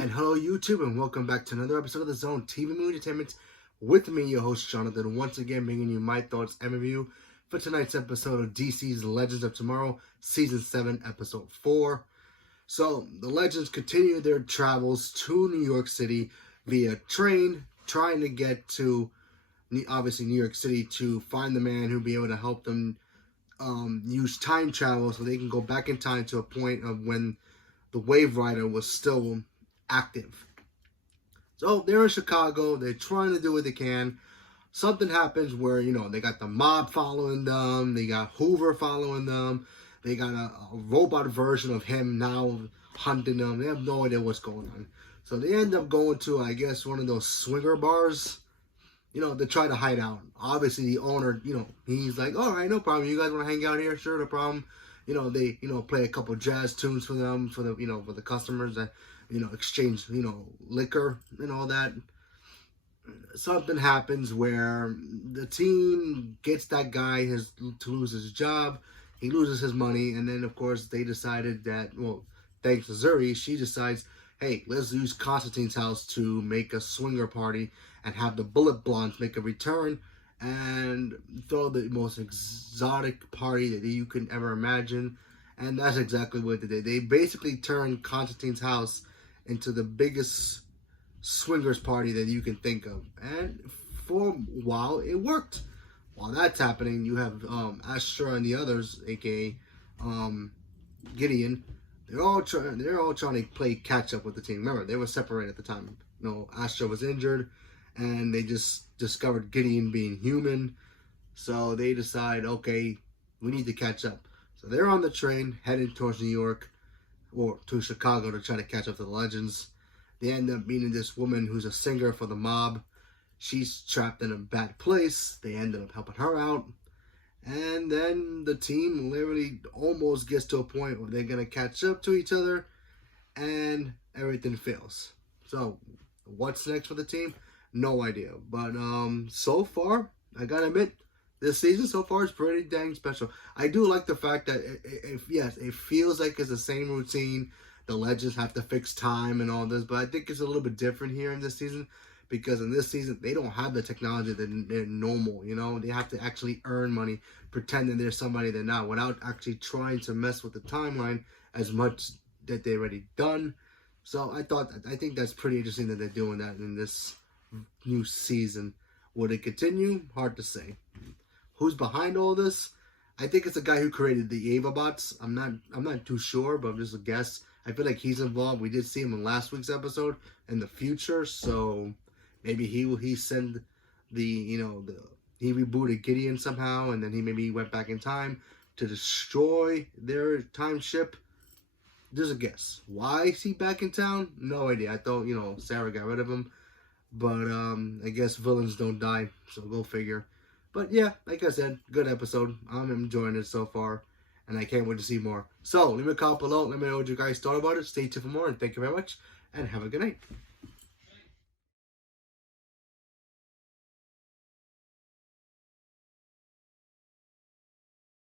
And hello YouTube, and welcome back to another episode of The Zone TV Movie Entertainment with me, your host Jonathan, once again bringing you my thoughts and review for tonight's episode of DC's Legends of Tomorrow, Season 7, Episode 4. So, the Legends continue their travels to New York City via train, trying to get to, obviously, New York City to find the man who'll be able to help them use time travel so they can go back in time to a point of when the Wave Rider was still active. So they're in Chicago, they're trying to do what they can. Something happens where, they got the mob following them, they got Hoover following them, they got a robot version of him now hunting them. They have no idea what's going on. So they end up going to, I guess, one of those swinger bars, to try to hide out. Obviously the owner, he's like, all right, no problem. You guys want to hang out here? Sure, no problem. They, play a couple jazz tunes for them, for the customers that, exchange, liquor and all that. Something happens where the team gets that guy to lose his job. He loses his money. And then, of course, they decided that, well, thanks to Zuri, she decides, hey, let's use Constantine's house to make a swinger party and have the Bullet Blondes make a return and throw the most exotic party that you can ever imagine. And that's exactly what they did. They basically turned Constantine's house into the biggest swingers party that you can think of. And for a while, it worked. While that's happening, you have Astra and the others, aka Gideon. They're all trying to play catch up with the team. Remember, they were separated at the time. Astra was injured, and they just discovered Gideon being human. So they decide, okay, we need to catch up. So they're on the train heading towards New York, or to Chicago, to try to catch up to the Legends. They end up meeting this woman who's a singer for the mob. She's trapped in a bad place. They ended up helping her out. And then the team literally almost gets to a point where they're going to catch up to each other, and everything fails. So what's next for the team? No idea. But so far, I gotta admit, this season so far is pretty dang special. I do like the fact that, it feels like it's the same routine. The Legends have to fix time and all this, but I think it's a little bit different here in this season, because in this season, they don't have the technology that they're normal, They have to actually earn money, pretend that they're somebody they're not, without actually trying to mess with the timeline as much that they already done. So I think that's pretty interesting that they're doing that in this new season. Will it continue? Hard to say. Who's behind all this? I think it's a guy who created the Ava bots. I'm not too sure, but I'm just a guess. I feel like he's involved. We did see him in last week's episode in the future, so maybe he send he rebooted Gideon somehow, and then he went back in time to destroy their time ship. There's a guess. Why is he back in town? No idea. I thought, Sarah got rid of him. But I guess villains don't die, so go figure. But yeah, like I said, good episode. I'm enjoying it so far, and I can't wait to see more. So leave me a comment below. Let me know what you guys thought about it. Stay tuned for more, and thank you very much, and have a good night.